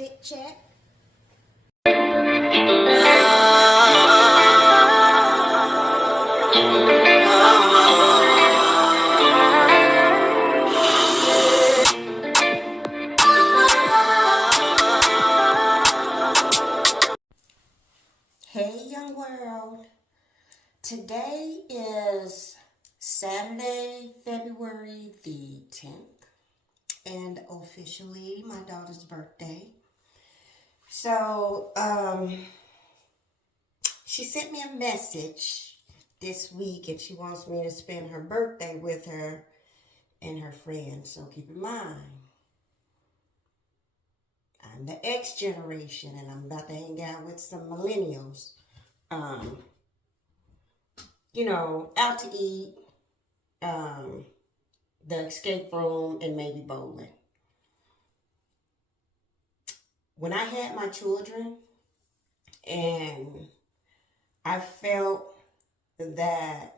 Fit check. Hey, young world. Today is Saturday, February the 10th, and officially my daughter's birthday. So, she sent me a message this week, and she wants me to spend her birthday with her and her friends. So keep in mind, I'm the X generation, and I'm about to hang out with some millennials. You know, out to eat, the escape room, and maybe bowling. When I had my children, and I felt that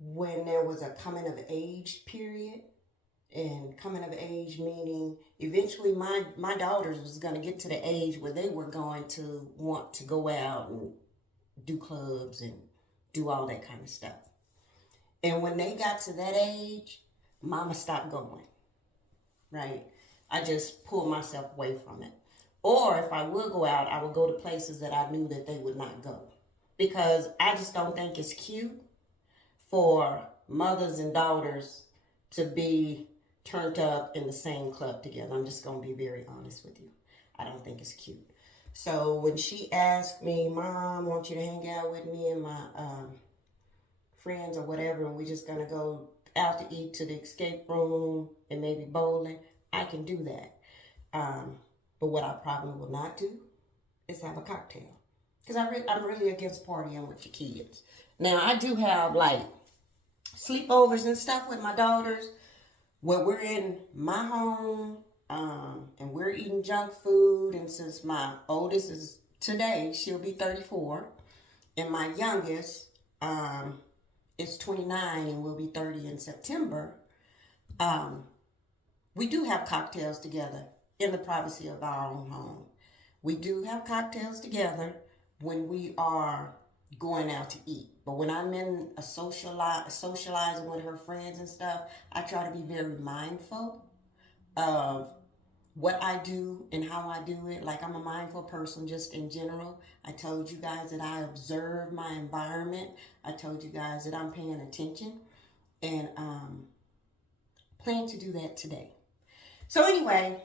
when there was a coming of age period, and coming of age meaning eventually my daughters was going to get to the age where they were going to want to go out and do clubs and do all that kind of stuff. And when they got to that age, mama stopped going, right? I just pulled myself away from it. Or if I would go out, I would go to places that I knew that they would not go. Because I just don't think it's cute for mothers and daughters to be turned up in the same club together. I'm just going to be very honest with you. I don't think it's cute. So when she asked me, Mom, I want you to hang out with me and my friends or whatever, and we're just going to go out to eat to the escape room and maybe bowling, I can do that. But what I probably will not do is have a cocktail. Because I'm really against partying with your kids. Now, I do have, like, sleepovers and stuff with my daughters where we're in my home and we're eating junk food. And since my oldest is today, she'll be 34. And my youngest is 29 and will be 30 in September. We do have cocktails together in the privacy of our own home. We do have cocktails together when we are going out to eat. But when I'm in a socializing with her friends and stuff, I try to be very mindful of what I do and how I do it. Like, I'm a mindful person just in general. I told you guys that I observe my environment. I told you guys that I'm paying attention, and plan to do that today. So anyway,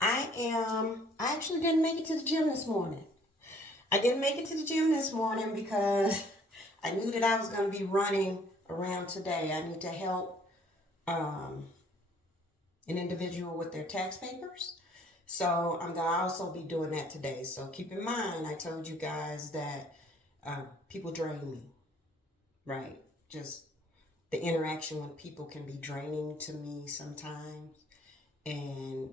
I actually didn't make it to the gym this morning. I didn't make it to the gym this morning because I knew that I was going to be running around today. I need to help an individual with their tax papers. So I'm going to also be doing that today. So keep in mind, I told you guys that people drain me, right? Just the interaction with people can be draining to me sometimes. And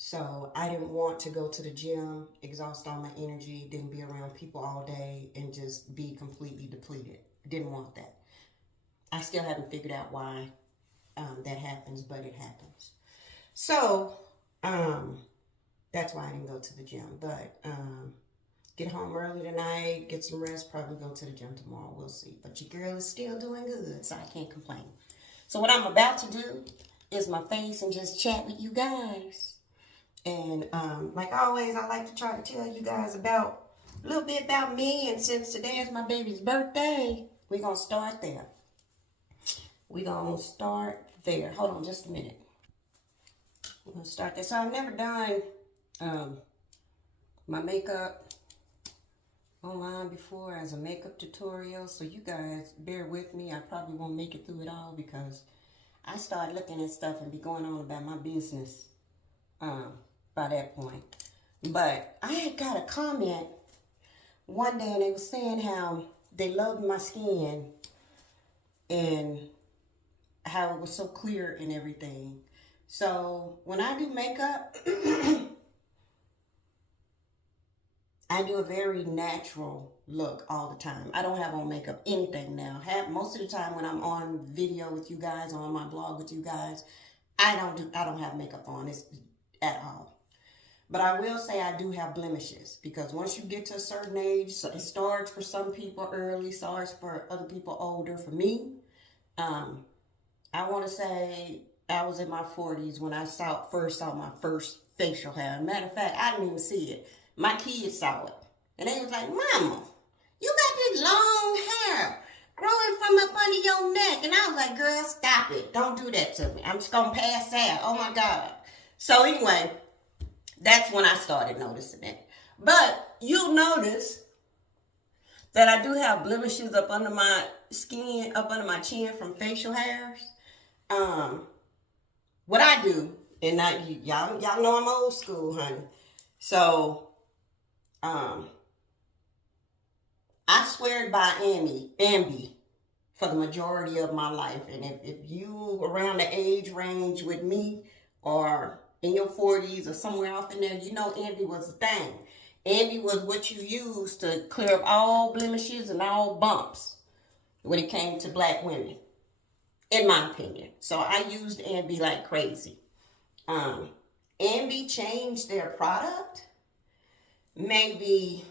so I didn't want to go to the gym, exhaust all my energy, didn't be around people all day, and just be completely depleted. Didn't want that. I still haven't figured out why that happens, but it happens. So that's why I didn't go to the gym. But get home early tonight, get some rest, probably go to the gym tomorrow. We'll see. But your girl is still doing good, so I can't complain. So what I'm about to do is my face and just chat with you guys. And like always, I like to try to tell you guys a little bit about me. And since today is my baby's birthday, we're going to start there. We're going to start there. Hold on just a minute. We're going to start there. So I've never done my makeup online before as a makeup tutorial. So you guys bear with me. I probably won't make it through it all because I started looking at stuff and be going on about my business by that point. But I had got a comment one day and they were saying how they loved my skin and how it was so clear and everything. So when I do makeup, I do a very natural look all the time. I don't have on makeup anything now. Most of the time when I'm on video with you guys or on my blog with you guys, I don't have makeup on. at all. But I will say I do have blemishes, because once you get to a certain age, so it starts for some people early, starts for other people older. For me, I want to say I was in my 40s when I first saw my first facial hair. Matter of fact, I didn't even see it. My kids saw it. And they was like, Mama, you got this long hair growing from up under your neck. And I was like, girl, stop it. Don't do that to me. I'm just going to pass out. Oh, my God. So anyway, that's when I started noticing it. But you'll notice that I do have blemishes up under my skin, up under my chin from facial hairs. What I do, and y'all know I'm old school, honey. So, I swear by Ambi for the majority of my life. And if you around the age range with me, or in your 40s or somewhere off in there, you know Ambi was a thing. Ambi was what you used to clear up all blemishes and all bumps when it came to black women, in my opinion. So I used Ambi like crazy. Ambi changed their product maybe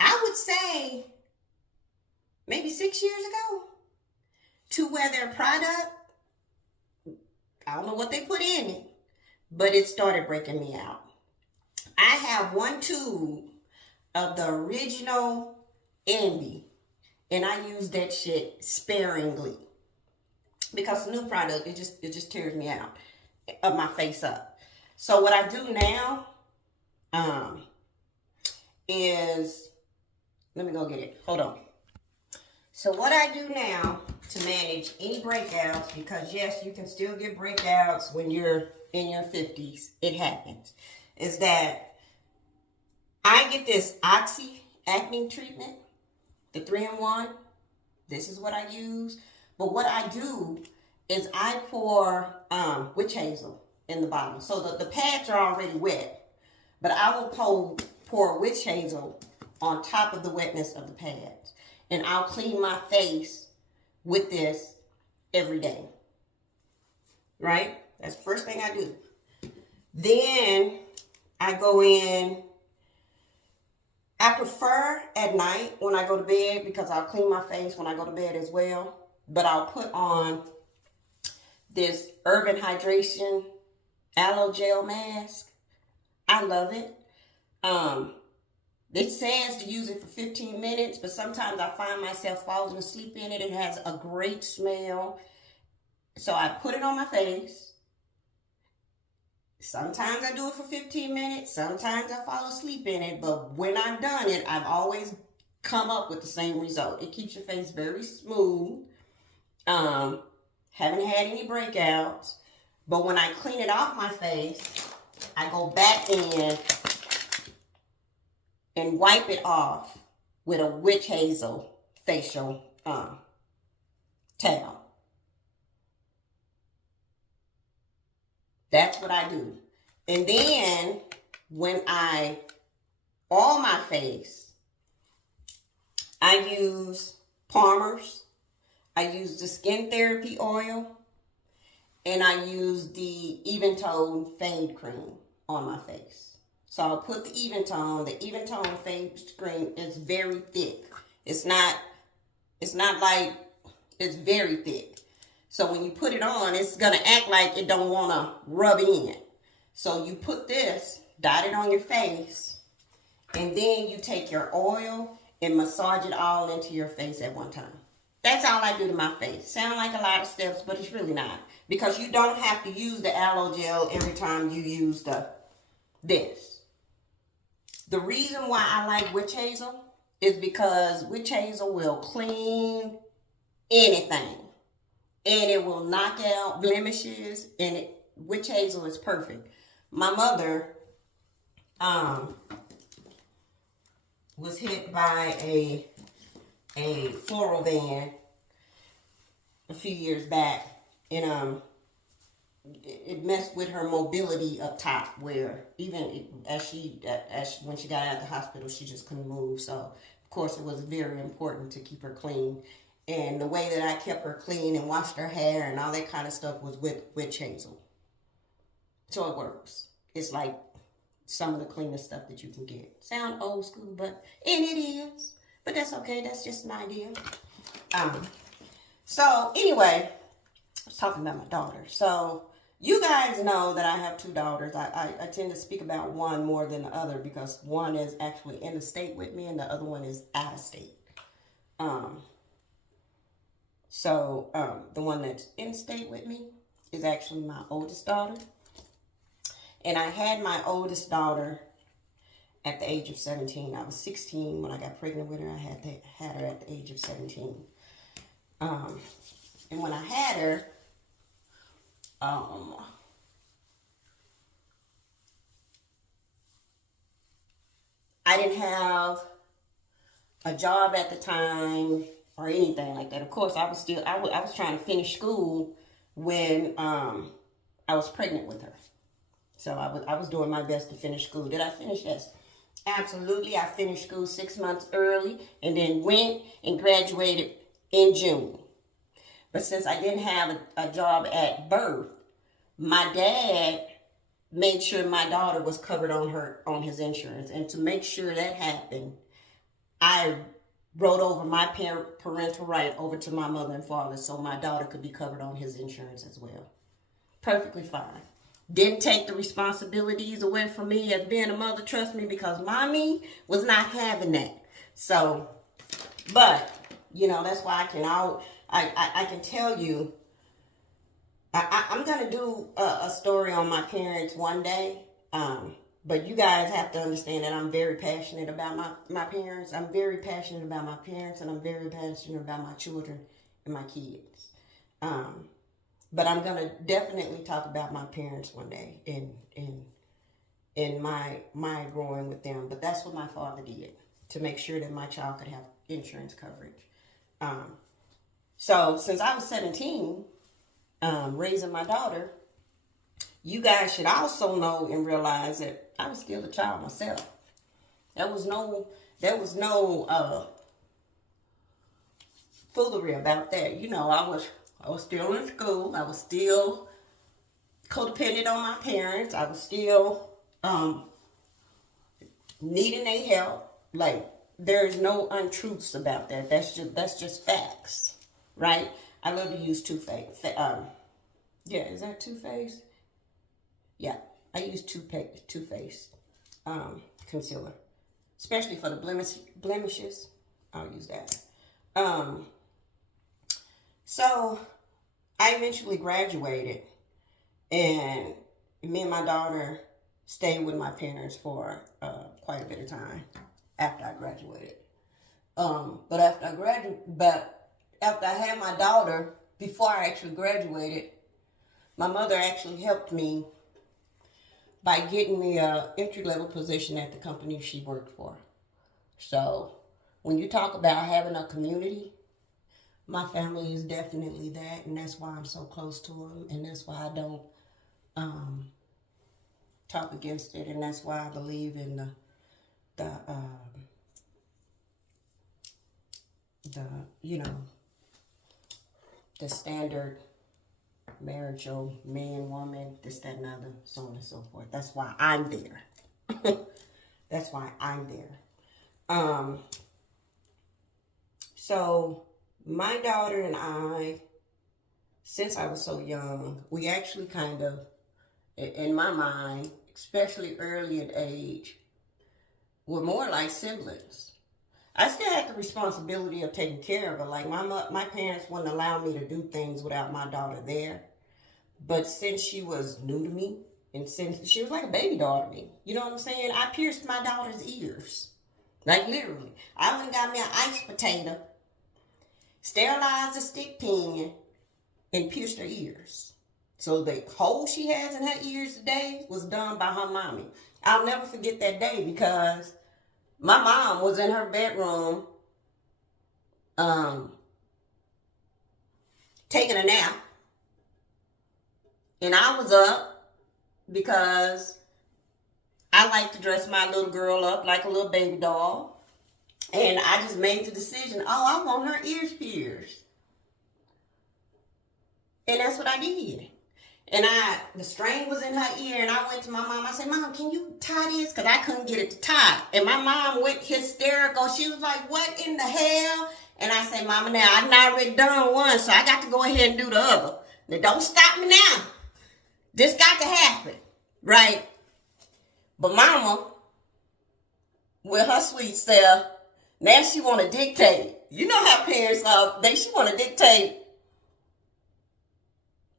I would say maybe 6 years ago, to where their product, I don't know what they put in it, but it started breaking me out. I have one tube of the original Ambi, and I use that shit sparingly, because the new product, it just tears me out of my face up. So what I do now is, let me go get it. Hold on. So what I do now to manage any breakouts, because yes, you can still get breakouts when you're in your 50s. It happens. Is that I get this Oxy acne treatment, the 3-in-1. This is what I use. But what I do is I pour witch hazel in the bottle. So the pads are already wet, but I will pour witch hazel on top of the wetness of the pads. And I'll clean my face with this every day. Right? That's the first thing I do. Then I go in. I prefer at night when I go to bed, because I'll clean my face when I go to bed as well. But I'll put on this Urban Hydration Aloe Gel Mask. I love it. It says to use it for 15 minutes, but sometimes I find myself falling asleep in it. It has a great smell. So I put it on my face. Sometimes I do it for 15 minutes. Sometimes I fall asleep in it. But when I've done it, I've always come up with the same result. It keeps your face very smooth. Haven't had any breakouts. But when I clean it off my face, I go back in and wipe it off with a witch hazel facial towel. That's what I do. And then when I oil my face, I use Palmer's. I use the Skin Therapy oil. And I use the Even Tone Fade Cream on my face. So I'll put the Even Tone. The Even Tone Fade Cream is very thick. It's not like, it's very thick. So when you put it on, it's going to act like it don't want to rub in. So you put this, dot it on your face, and then you take your oil and massage it all into your face at one time. That's all I do to my face. Sound like a lot of steps, but it's really not. Because you don't have to use the aloe gel every time you use this. The reason why I like witch hazel is because witch hazel will clean anything. And it will knock out blemishes. And witch hazel is perfect. My mother was hit by a floral van a few years back. And it messed with her mobility up top, where even when she got out of the hospital, she just couldn't move. So of course it was very important to keep her clean. And the way that I kept her clean and washed her hair and all that kind of stuff was with witch hazel. So it works. It's like some of the cleanest stuff that you can get. Sound old school, and it is. But that's okay. That's just an idea. So anyway, I was talking about my daughter. So you guys know that I have 2 daughters. I tend to speak about one more than the other because one is actually in the state with me and the other one is out of state. The one that's in state with me is actually my oldest daughter. And I had my oldest daughter at the age of 17. I was 16 when I got pregnant with her. I had her at the age of 17. And when I had her, I didn't have a job at the time or anything like that. Of course, I was trying to finish school when I was pregnant with her. So I was doing my best to finish school. Did I finish? Yes. Absolutely. I finished school 6 months early and then went and graduated in June. But since I didn't have a job at birth, my dad made sure my daughter was covered on his insurance. And to make sure that happened, I wrote over my parental right over to my mother and father so my daughter could be covered on his insurance as well. Perfectly fine. Didn't take the responsibilities away from me as being a mother, trust me, because mommy was not having that. So, but, that's why I can tell you, I'm going to do a story on my parents one day. But you guys have to understand that I'm very passionate about my parents. I'm very passionate about my parents, and I'm very passionate about my children and my kids. But I'm going to definitely talk about my parents one day in my growing with them. But that's what my father did to make sure that my child could have insurance coverage. So since I was 17, raising my daughter, you guys should also know and realize that I was still a child myself. There was no foolery about that. I was still in school. I was still codependent on my parents. I was still needing their help. Like, there's no untruths about that. That's just facts, right? I love to use Too-Faced. Is that Too-Faced? Yeah, I use Too-Faced concealer, especially for the blemishes. I'll use that. So I eventually graduated, and me and my daughter stayed with my parents for quite a bit of time after I graduated. But after I had my daughter, before I actually graduated, my mother actually helped me by getting me a entry-level position at the company she worked for. So when you talk about having a community, my family is definitely that, and that's why I'm so close to them, and that's why I don't talk against it, and that's why I believe in the standard marital man, woman, this, that, and other, so on and so forth. That's why I'm there. That's why I'm there. So my daughter and I, since I was so young, we actually kind of, in my mind, especially early in age, were more like siblings. I still had the responsibility of taking care of her. Like, my parents wouldn't allow me to do things without my daughter there. But since she was new to me, and since she was like a baby daughter to me, you know what I'm saying? I pierced my daughter's ears. Like, literally. I went and got me an ice potato, sterilized a stick pin, and pierced her ears. So the hole she has in her ears today was done by her mommy. I'll never forget that day because my mom was in her bedroom taking a nap. And I was up because I like to dress my little girl up like a little baby doll. And I just made the decision, oh, I want her ears pierced. And that's what I did. And the string was in her ear, and I went to my mom. I said, Mom, can you tie this? Because I couldn't get it to tie. And my mom went hysterical. She was like, what in the hell? And I said, Mama, now, I've already done one, so I got to go ahead and do the other. Now, don't stop me now. This got to happen, right? But Mama, with her sweet self, now she want to dictate. You know how parents are. She want to dictate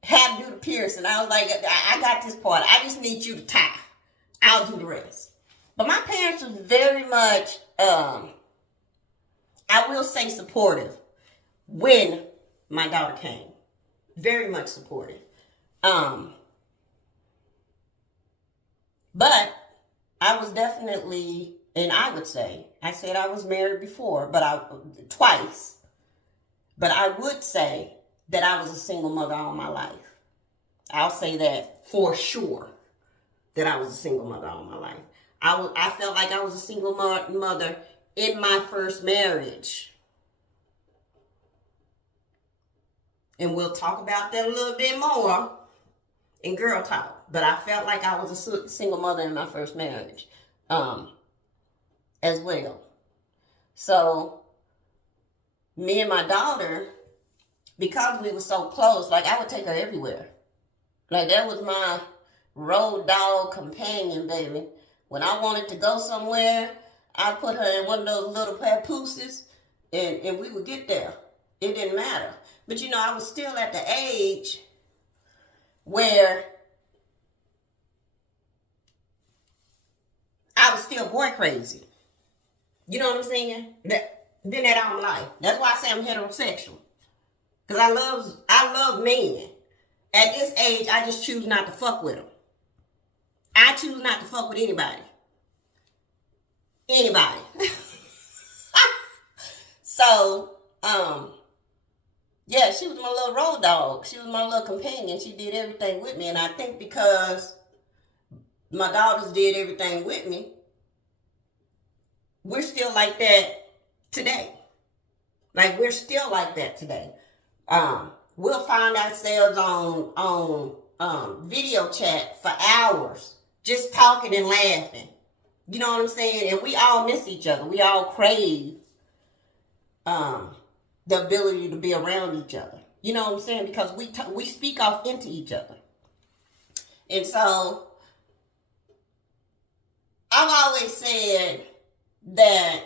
how to do the piercing. I was like, I got this part. I just need you to tie. I'll do the rest. But my parents was very much, I will say, supportive when my daughter came. Very much supportive. But I was definitely, and I would say, I said I was married before, twice. But I would say that I was a single mother all my life. I'll say that for sure, that I was a single mother all my life. I felt like I was a single mother in my first marriage. And we'll talk about that a little bit more in Girl Talk. But I felt like I was a single mother in my first marriage as well. So me and my daughter, because we were so close, like I would take her everywhere. Like that was my road dog companion, baby. When I wanted to go somewhere, I put her in one of those little papooses and we would get there. It didn't matter. But you know, I was still at the age where I was still boy crazy. You know what I'm saying? Been that all my life. That's why I say I'm heterosexual. Because I love men. At this age, I just choose not to fuck with them. I choose not to fuck with anybody. Anybody. So, yeah, she was my little road dog. She was my little companion. She did everything with me. And I think because my daughters did everything with me, we're still like that today. Like, we're still like that today. We'll find ourselves on video chat for hours, just talking and laughing. You know what I'm saying? And we all miss each other. We all crave the ability to be around each other. You know what I'm saying? Because we speak off into each other. And so I've always said that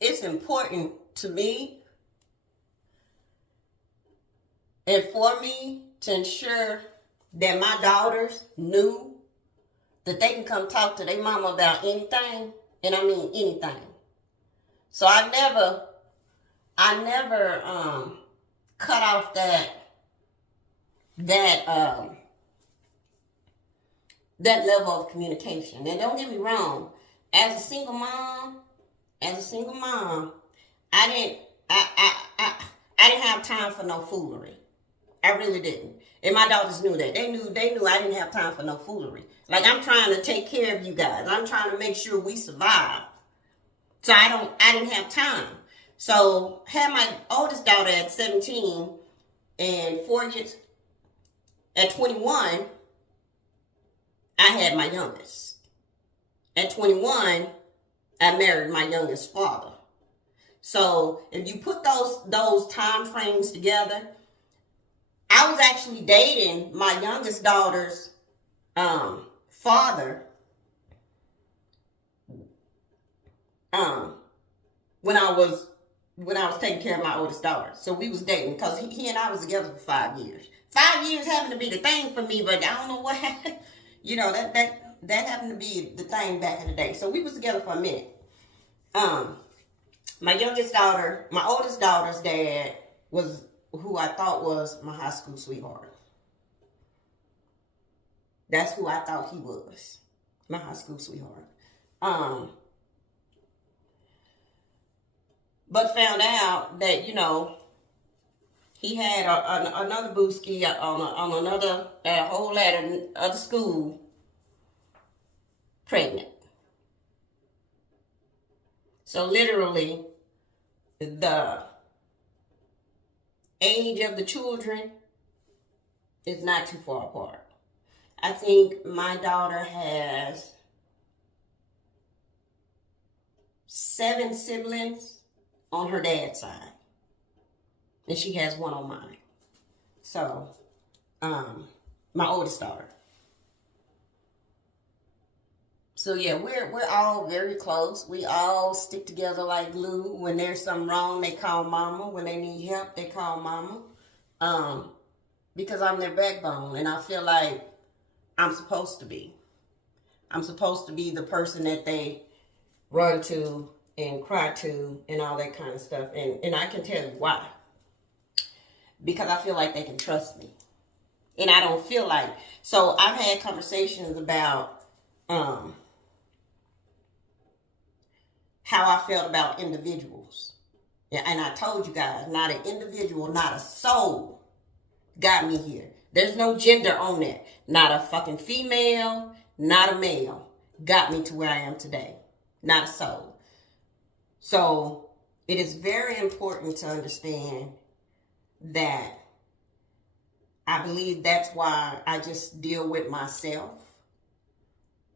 it's important to me and for me to ensure that my daughters knew that they can come talk to their mama about anything, and I mean anything. So I never cut off that level of communication. And don't get me wrong, as a single mom, I didn't have time for no foolery. I really didn't. And my daughters knew that. They knew I didn't have time for no foolery. Like, I'm trying to take care of you guys. I'm trying to make sure we survive. So I didn't have time. So had my oldest daughter at 17 and 4 years at 21, I had my youngest. At 21, I married my youngest father. So if you put those time frames together, I was actually dating my youngest daughter's father when I was taking care of my oldest daughter. So we was dating because he and I was together for 5 years. 5 years happened to be the thing for me, but I don't know what happened. You know, that happened to be the thing back in the day. So we was together for a minute. My youngest daughter, my oldest daughter's dad was who I thought was my high school sweetheart. That's who I thought he was, my high school sweetheart. But found out that, you know, he had another booski on another, a whole lot of other school pregnant. So So literally, the age of the children is not too far apart. I think my daughter has 7 siblings on her dad's side, and she has 1 on mine. So, my oldest daughter. So yeah, we're all very close. We all stick together like glue. When there's something wrong, they call mama. When they need help, they call mama. Because I'm their backbone, and I feel like I'm supposed to be. I'm supposed to be the person that they run to and cry to and all that kind of stuff. And I can tell you why. Because I feel like they can trust me. And I don't feel like. So I've had conversations about how I felt about individuals. Yeah, and I told you guys, not an individual, not a soul got me here. There's no gender on that. Not a fucking female, not a male got me to where I am today. Not a soul. So it is very important to understand that I believe that's why I just deal with myself,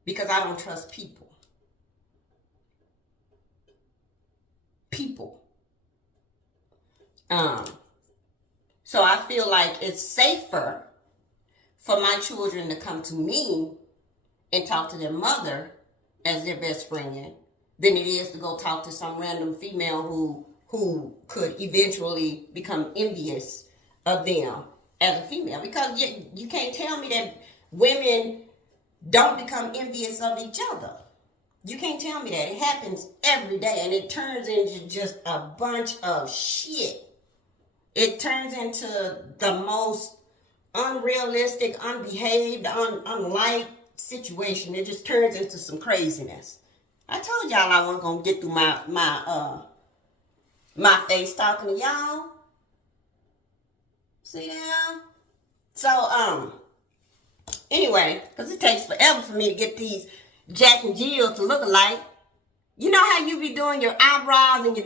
because I don't trust people. So I feel like it's safer for my children to come to me and talk to their mother as their best friend than it is to go talk to some random female who could eventually become envious of them as a female. Because you can't tell me that women don't become envious of each other. You can't tell me that. It happens every day, and it turns into just a bunch of shit. It turns into the most unrealistic, unbehaved, unlike situation. It just turns into some craziness. I told y'all I wasn't gonna get through my face talking to y'all. See that? So anyway, because it takes forever for me to get these Jack and Jill to look alike. You know how you be doing your eyebrows and your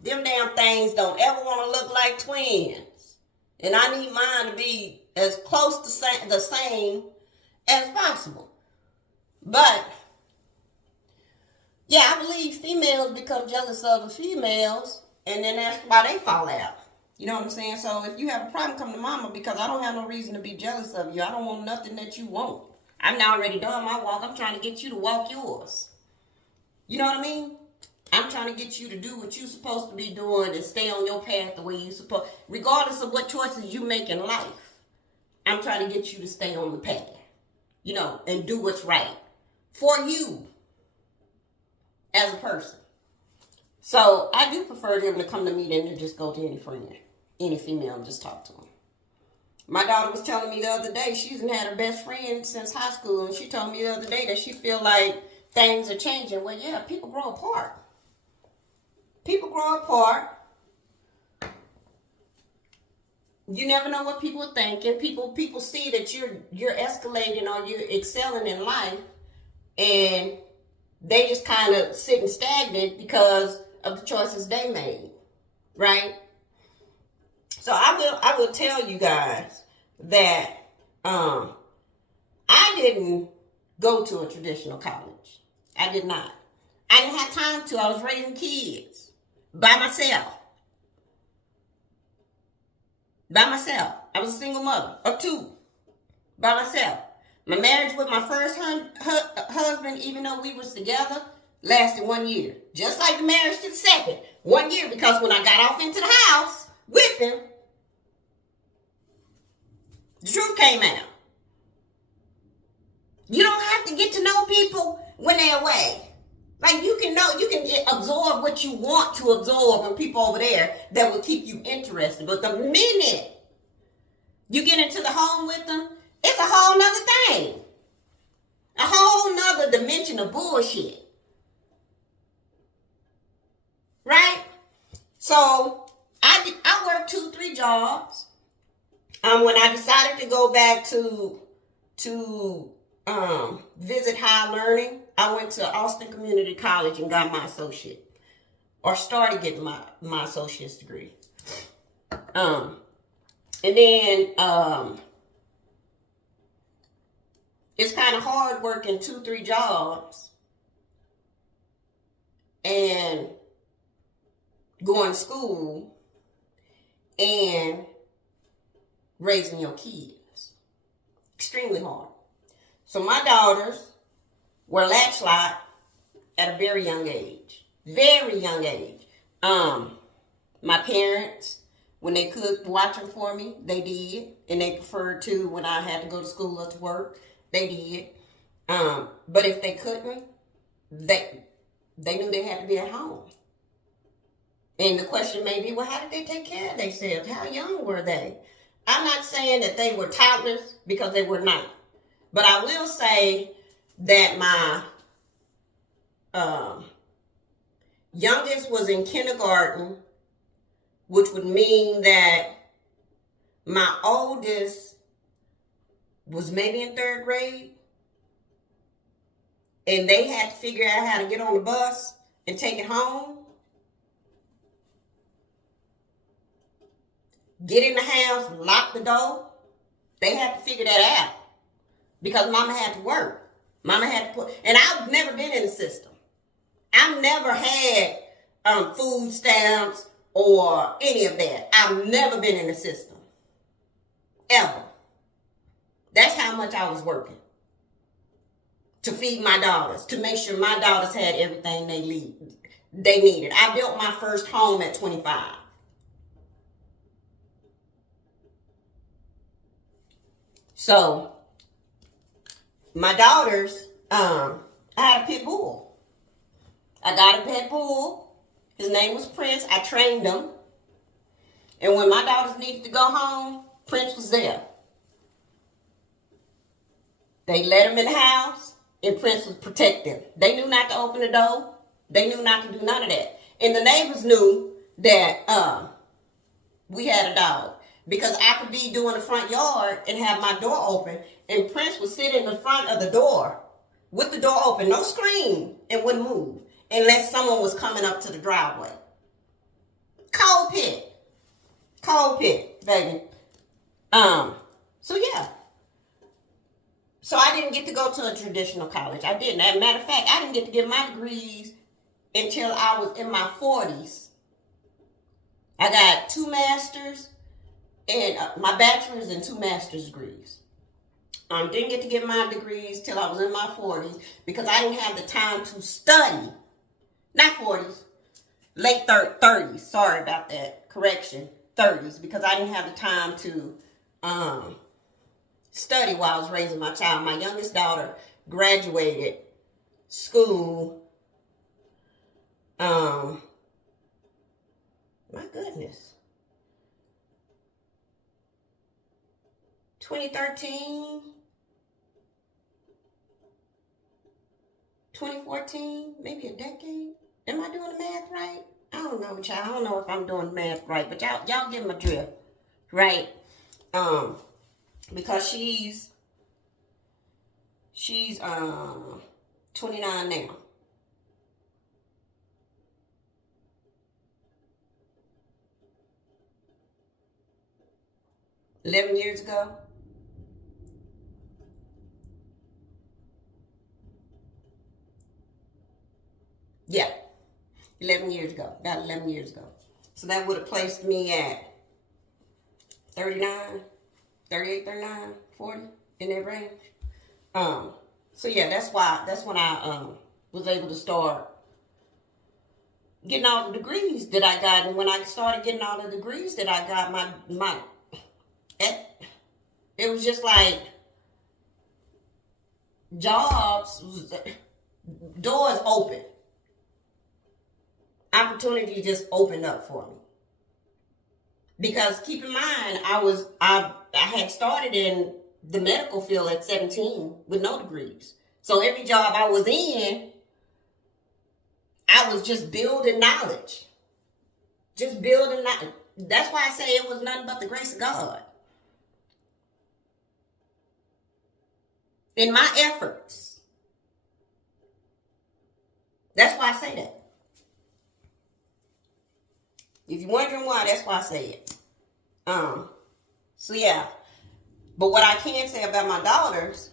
them damn things don't ever want to look like twins. And I need mine to be as close to the same as possible. But yeah, I believe females become jealous of the females, and then that's why they fall out. You know what I'm saying? So if you have a problem, come to mama, because I don't have no reason to be jealous of you. I don't want nothing that you want. I'm not already done my walk. I'm trying to get you to walk yours. You know what I mean? I'm trying to get you to do what you're supposed to be doing and stay on your path the way you're supposed, regardless of what choices you make in life. I'm trying to get you to stay on the path, you know, and do what's right for you as a person. So I do prefer them to come to me than to just go to any friend, any female, and just talk to them. My daughter was telling me the other day, she hasn't had her best friend since high school, and she told me the other day that she feel like things are changing. Well, yeah, people grow apart. People grow apart. You never know what people are thinking. People see that you're escalating or you're excelling in life, and they just kind of sitting stagnant because of the choices they made, right? So I will tell you guys that I didn't go to a traditional college. I did not. I didn't have time to. I was raising kids by myself. By myself. I was a single mother of 2 by myself. My marriage with my first husband, even though we was together, lasted 1 year. Just like the marriage to the second. 1 year, because when I got off into the house with him, the truth came out. You don't have to get to know people when they're away. Like, you can absorb what you want to absorb from people over there that will keep you interested. But the minute you get into the home with them, it's a whole nother thing. A whole nother dimension of bullshit. Right? So, I worked 2-3 jobs. When I decided to go back to visit higher learning, I went to Austin Community College and got my associate. or started getting my associate's degree. And then it's kind of hard working 2-3 jobs and going to school and raising your kids. Extremely hard. So my daughters were latchlocked at a very young age. Very young age. My parents, when they could watch them for me, they did. And they preferred to when I had to go to school or to work, they did. But if they couldn't, they knew they had to be at home. And the question may be, well, how did they take care of themselves? How young were they? I'm not saying that they were toddlers, because they were not. But I will say that my youngest was in kindergarten, which would mean that my oldest was maybe in 3rd grade. And they had to figure out how to get on the bus and take it home. Get in the house, lock the door. They had to figure that out. Because mama had to work. Mama had to put, and I've never been in the system. I've never had food stamps or any of that. I've never been in the system. Ever. That's how much I was working. To feed my daughters. To make sure my daughters had everything they needed. I built my first home at 25. So, my daughters, I had a pit bull. I got a pit bull. His name was Prince. I trained him. And when my daughters needed to go home, Prince was there. They let him in the house, and Prince was protective. They knew not to open the door. They knew not to do none of that. And the neighbors knew that we had a dog. Because I could be doing the front yard and have my door open, and Prince would sit in the front of the door with the door open, no screen, and wouldn't move unless someone was coming up to the driveway. Cold pit, baby. So yeah. So I didn't get to go to a traditional college. I didn't. As a matter of fact, I didn't get to get my degrees until I was in my 40s. I got 2 masters. And my bachelor's and 2 master's degrees. Didn't get to get my degrees till I was in my 40s because I didn't have the time to study. Not 40s, late 30s. Sorry about that. Correction, 30s, because I didn't have the time to study while I was raising my child. My youngest daughter graduated school. My goodness. 2013, 2014, maybe a decade. Am I doing the math right? I don't know, child. I don't know if I'm doing the math right, but y'all get my drift, right? Because she's 29 now. $11 years ago. Yeah, 11 years ago, about 11 years ago. So that would have placed me at 39, 38, 39, 40, in that range. So yeah, that's when I was able to start getting all the degrees that I got. And when I started getting all the degrees that I got, it was just like jobs, doors open. Opportunity just opened up for me. Because keep in mind, I had started in the medical field at 17 with no degrees. So every job I was in, I was just building knowledge. Just building knowledge. That's why I say it was nothing but the grace of God. In my efforts. That's why I say that. you're wondering why, that's why I say it. So yeah. But what I can say about my daughters,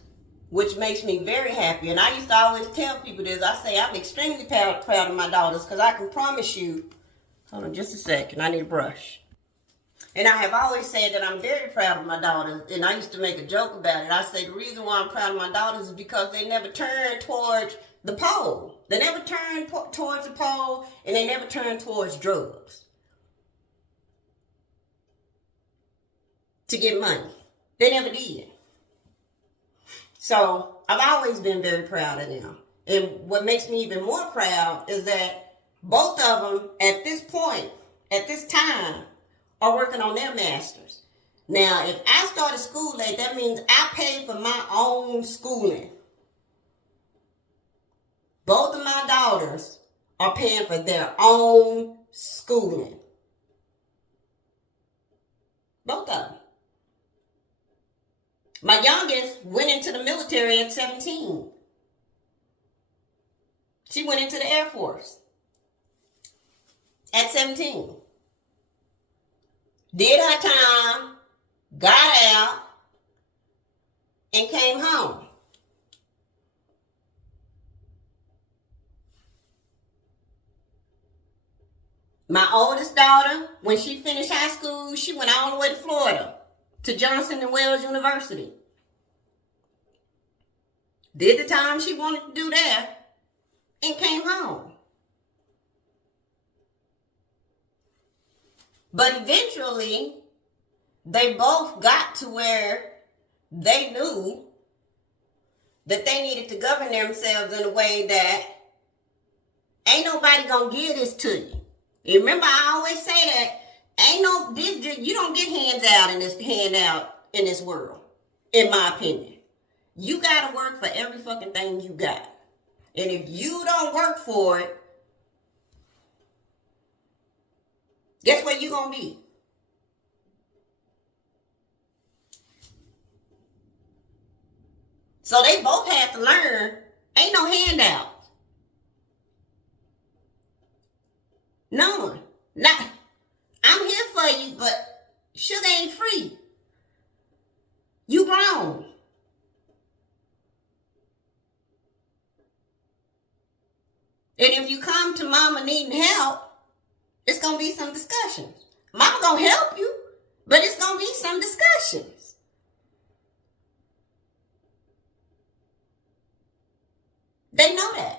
which makes me very happy, and I used to always tell people this, I say I'm extremely proud of my daughters, because I can promise you, hold on just a second, I need a brush. And I have always said that I'm very proud of my daughters, and I used to make a joke about it. I say the reason why I'm proud of my daughters is because they never turn towards the pole. They never turn towards the pole, and they never turn towards drugs to get money. They never did. So I've always been very proud of them. And what makes me even more proud is that both of them at this point, at this time, are working on their masters. Now, if I started school late, that means I paid for my own schooling. Both of my daughters are paying for their own schooling. Both of them. My youngest went into the military at 17. She went into the Air Force at 17. Did her time, got out, and came home. My oldest daughter, when she finished high school, she went all the way to Florida, to Johnson & Wales University. Did the time she wanted to do there, and came home. But eventually, they both got to where they knew that they needed to govern themselves in a way that ain't nobody gonna give this to you. You remember, I always say that you don't get handout in this world, in my opinion. You gotta work for every fucking thing you got. And if you don't work for it, guess where you gonna be? So they both had to learn, ain't no handout. None. Not, I'm here for you, but sugar ain't free. You grown. And if you come to mama needing help, it's going to be some discussions. Mama going to help you, but it's going to be some discussions. They know that.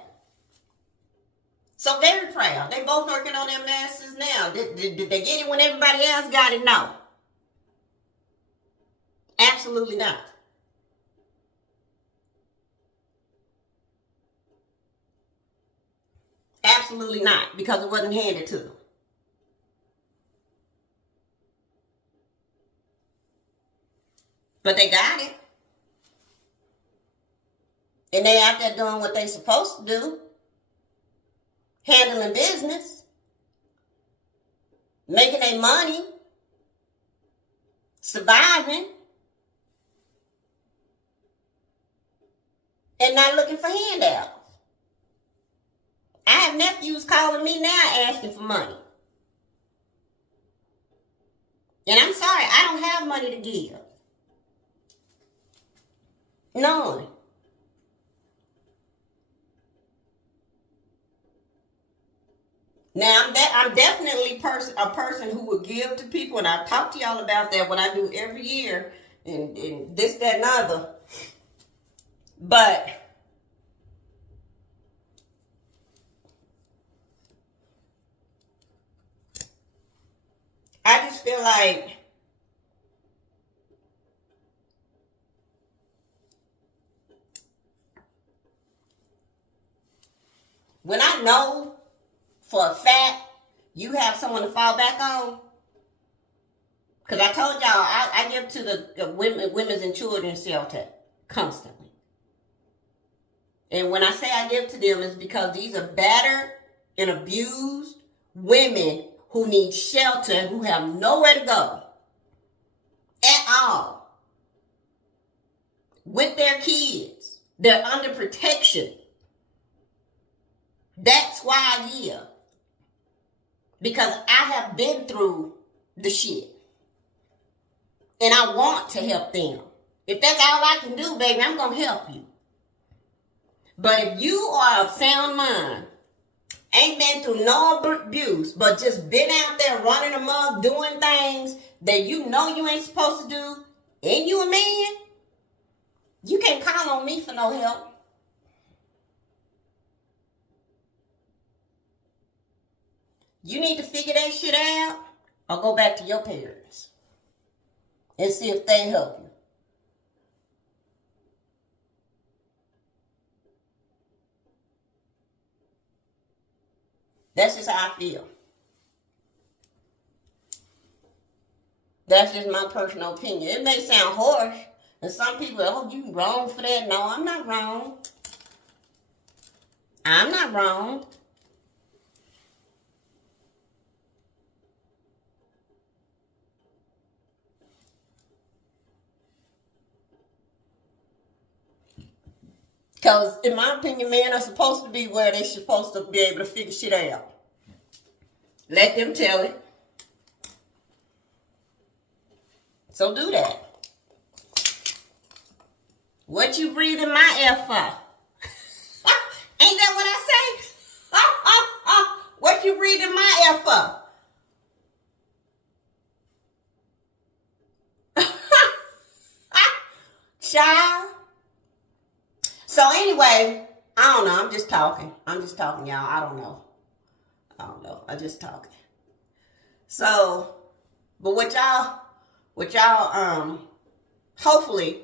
So very proud. They both working on their masters now. Did they get it when everybody else got it? No. Absolutely not. Absolutely not, because it wasn't handed to them. But they got it. And they out there doing what they supposed to do. Handling business. Making their money. Surviving. And not looking for handouts. I have nephews calling me now asking for money. And I'm sorry, I don't have money to give. None. Now, I'm definitely a person who will give to people, and I talk to y'all about that, what I do every year, and this, that, and other. But I just feel like when I know for a fact you have someone to fall back on, because I told y'all I give to the women's and children's shelter constantly. And when I say I give to them, it's because these are battered and abused women who need shelter, who have nowhere to go at all. With their kids. They're under protection. That's why I give. because I have been through the shit. And I want to help them. If that's all I can do, baby, I'm going to help you. But if you are of sound mind, ain't been through no abuse, but just been out there running amok, doing things that you know you ain't supposed to do, and you a man, you can't call on me for no help. You need to figure that shit out or go back to your parents and see if they help you. That's just how I feel. That's just my personal opinion. It may sound harsh, and some people, oh, you wrong for that. No, I'm not wrong. I'm not wrong. Because, in my opinion, men are supposed to be where they're supposed to be able to figure shit out. Let them tell it. So do that. What you breathing my air for? Ain't that what I say? What you breathing my air for? Child. So anyway, I don't know. I'm just talking, y'all. I don't know. I'm just talking. So, but what y'all, hopefully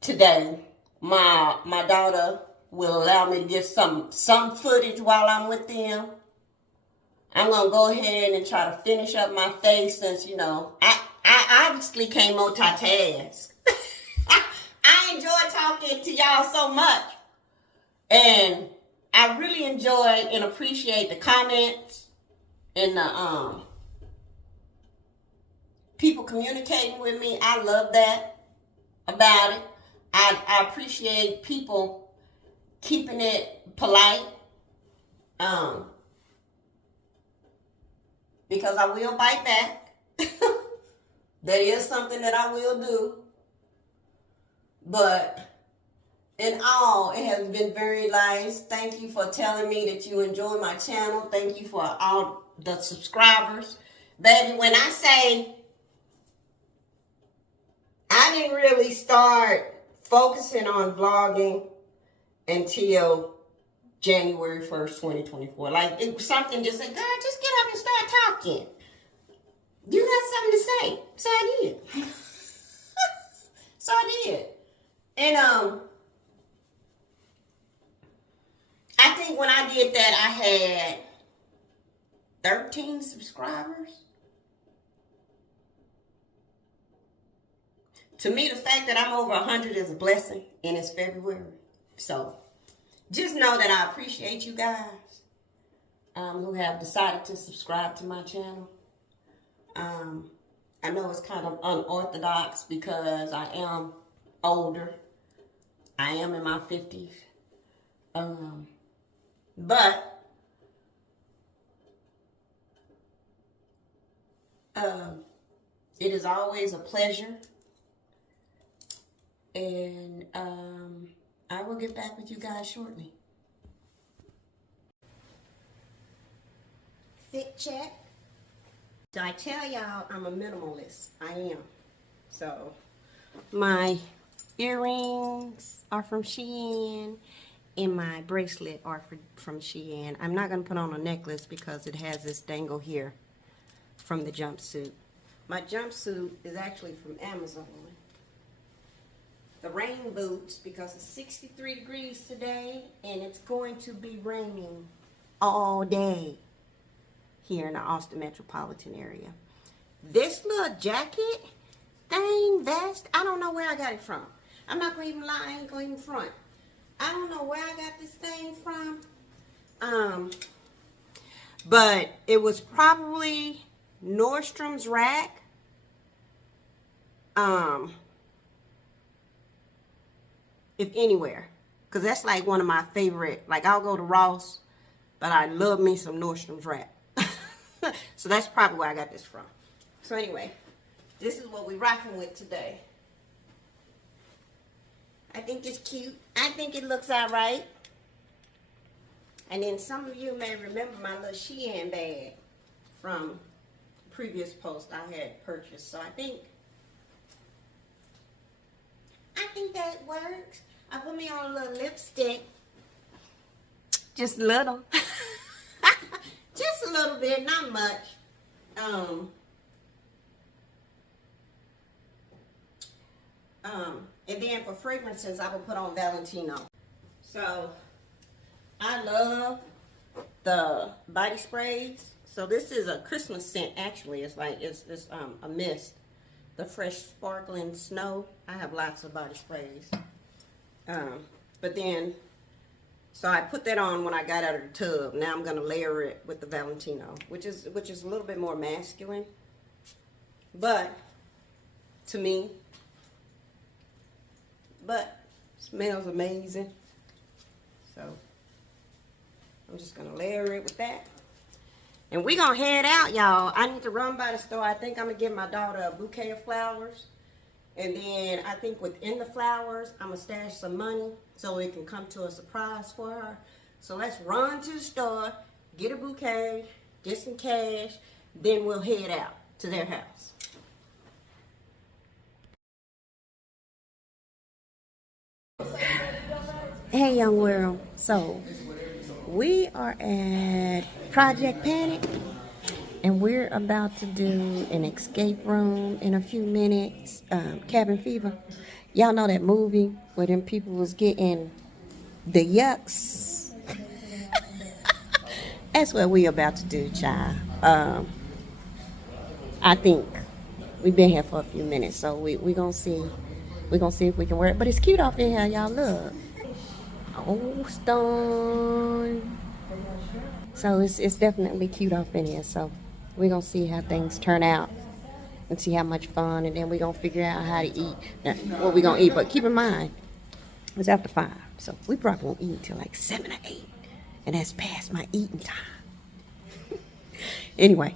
today, my daughter will allow me to get some footage while I'm with them. I'm gonna go ahead and try to finish up my face since, you know, I obviously can't multitask. I enjoy talking to y'all so much. And I really enjoy and appreciate the comments and the people communicating with me. I love that about it. I appreciate people keeping it polite. Because I will bite back. That is something that I will do. But in all, it has been very nice. Thank you for telling me that you enjoy my channel. Thank you for all the subscribers. Baby, when I say I didn't really start focusing on vlogging until January 1st, 2024. Like, it was something just like, God, just get up and start talking. You had something to say. So I did. So I did. And I think when I did that, I had 13 subscribers. To me, the fact that I'm over 100 is a blessing, and it's February. So just know that I appreciate you guys who have decided to subscribe to my channel. I know it's kind of unorthodox because I am older. I am in my 50s. But it is always a pleasure. And I will get back with you guys shortly. Fit check. So I tell y'all I'm a minimalist. I am. So my earrings are from Shein and my bracelet are from Shein. I'm not going to put on a necklace because it has this dangle here from the jumpsuit. My jumpsuit is actually from Amazon. The rain boots because it's 63 degrees today and it's going to be raining all day here in the Austin metropolitan area. This little jacket thing, vest, I don't know where I got it from. I'm not going to even lie, I ain't going to even front. I don't know where I got this thing from. But it was probably Nordstrom's rack. If anywhere. Because that's like one of my favorite. Like I'll go to Ross But I love me some Nordstrom's wrap. So that's probably where I got this from. So anyway, this is what we're rocking with today. I think it's cute. I think it looks all right. And then some of you may remember my little Shein bag from previous post I had purchased. So I think that works. I put me on a little lipstick. Just a little. Just a little bit, not much. And then for fragrances, I will put on Valentino. So I love the body sprays. So this is a Christmas scent. Actually, it's like it's a mist. The fresh sparkling snow. I have lots of body sprays. But then, so I put that on when I got out of the tub. Now I'm gonna layer it with the Valentino, which is a little bit more masculine. But to me, smells amazing. So I'm just gonna layer it with that. And we gonna head out, y'all. I need to run by the store. I think I'm gonna give my daughter a bouquet of flowers. And then I think within the flowers, I'm gonna stash some money so it can come to a surprise for her. So let's run to the store, get a bouquet, get some cash, then we'll head out to their house. Hey, young world. So we are at Project Panic, and we're about to do an escape room in a few minutes. Cabin Fever. Y'all know that movie where them people was getting the yucks? That's what we about to do, child. I think we've been here for a few minutes, so we gonna see. We're gonna see if we can wear it. But it's cute off in here, y'all. Look. Oh, stone. So it's definitely cute off in here. So we're gonna see how things turn out and see how much fun, and then we're gonna figure out how to eat. Now, what we're gonna eat. But keep in mind, it's after 5. So we probably won't eat until like 7 or 8. And that's past my eating time. Anyway.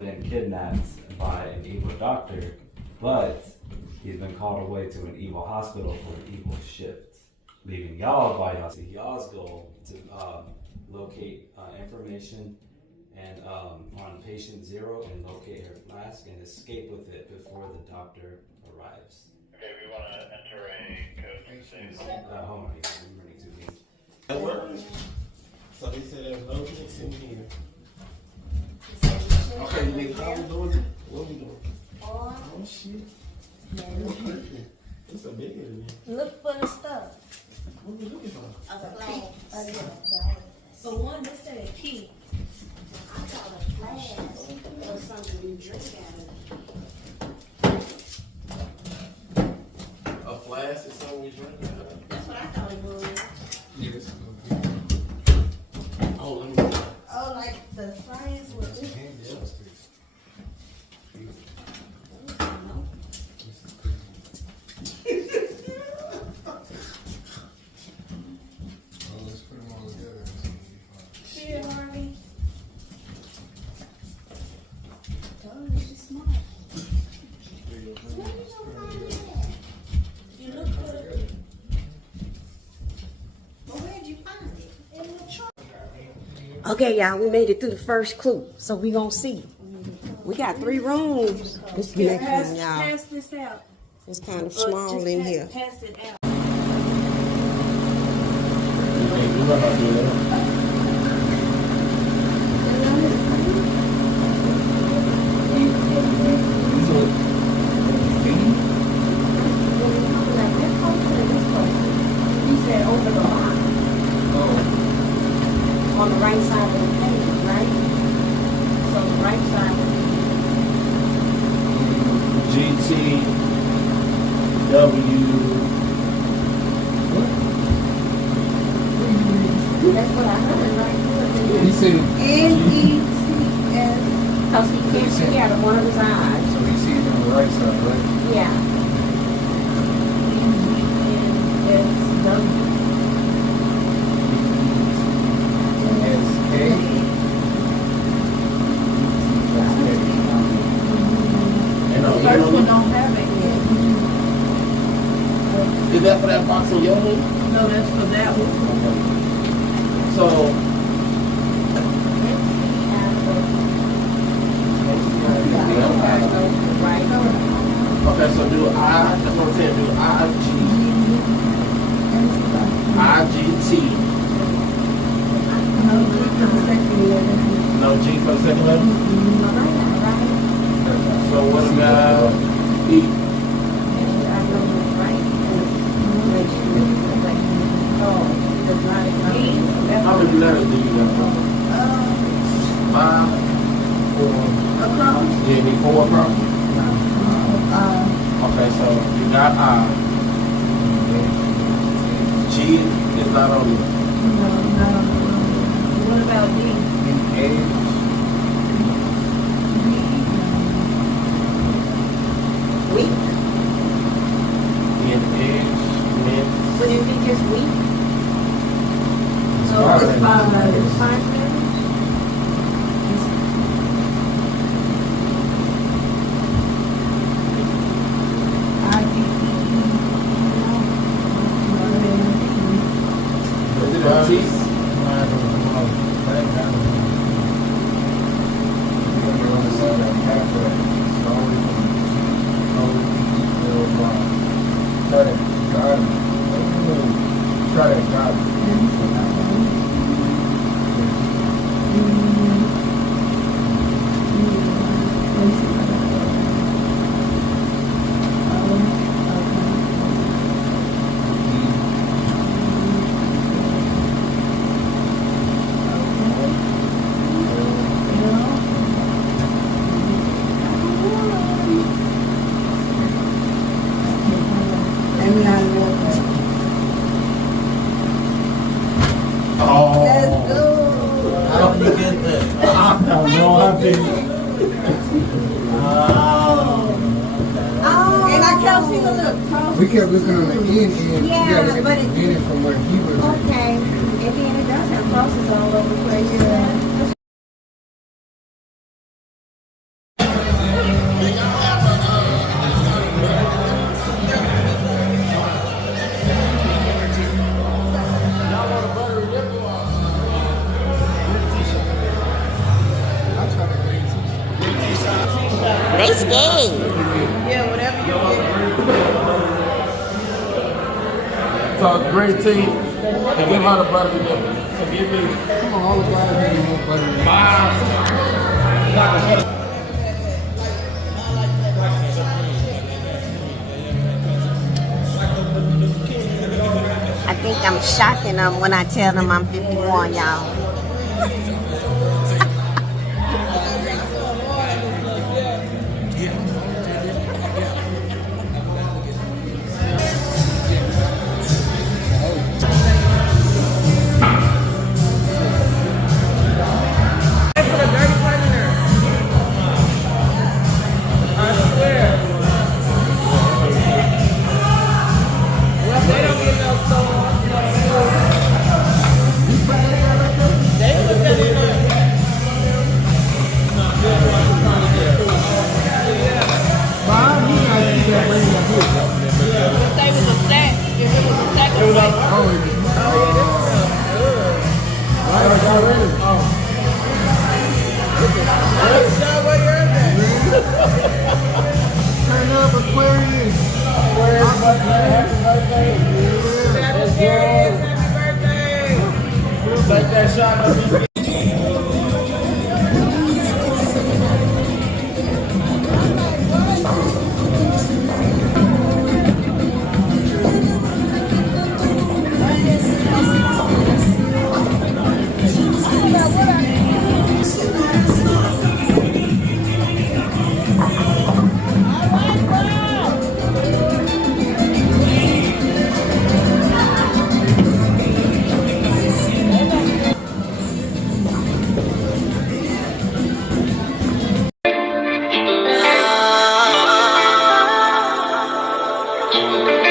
Been kidnapped by an evil doctor, but he's been called away to an evil hospital for an evil shift, leaving y'all by y'all's goal to locate information and on patient 0 and locate her flask and escape with it before the doctor arrives. Okay, we want to enter a code to say Hold on, I'm running too late. That works. So they said there's no chicks in here. Okay, nigga, how we doing it? What we doing? Oh shit. It's a big one. Look for the stuff. What we looking for? A flask. The one that said key. I call it a flask or something you drink out of. A flask is something we drink out of. That's what I thought it was. Yes. Oh, let me see. Oh, like the science was it? Okay, y'all, we made it through the first clue, so we gonna see. We got 3 rooms. This is the next one, y'all. Pass this out. It's kind of small in here. Pass it out. He said over the line. On the right side of the page, right? So the right side would be GTW. that's what I heard, right? He said, N-E-T-S. Because he can't see out of one of his eyes. so he sees on the right side, right? Yeah. N-G-N-S-W. S-K. And The first one don't have it yet. Is that for that box on your knee? No, that's for that one. So, okay, so do I, that's what I'm saying, do I-G-T. No G for the second letter? So what about E? How many letters do you got? 5, 4. You need 4 across? Okay, so you got I. G is not on you. What about D? Weak. In age, men. Would it be just weak? No, it's 5 letters. 5 letters? Is it a T? How did you get that? I don't know, I didn't. And I kept seeing a little cross. We kept looking on the end, Yeah, you gotta look but at the it- beginning from where he was at. Okay. And then it does have crosses all over the place. They scared. Yeah, whatever you get. So great team. And give her the buttery nipple. So give me Come on, all the guys need more butter. 5. I think I'm shocking them when I tell them I'm 51, y'all. Turn up Aquarius. Take that shot of me. Thank you.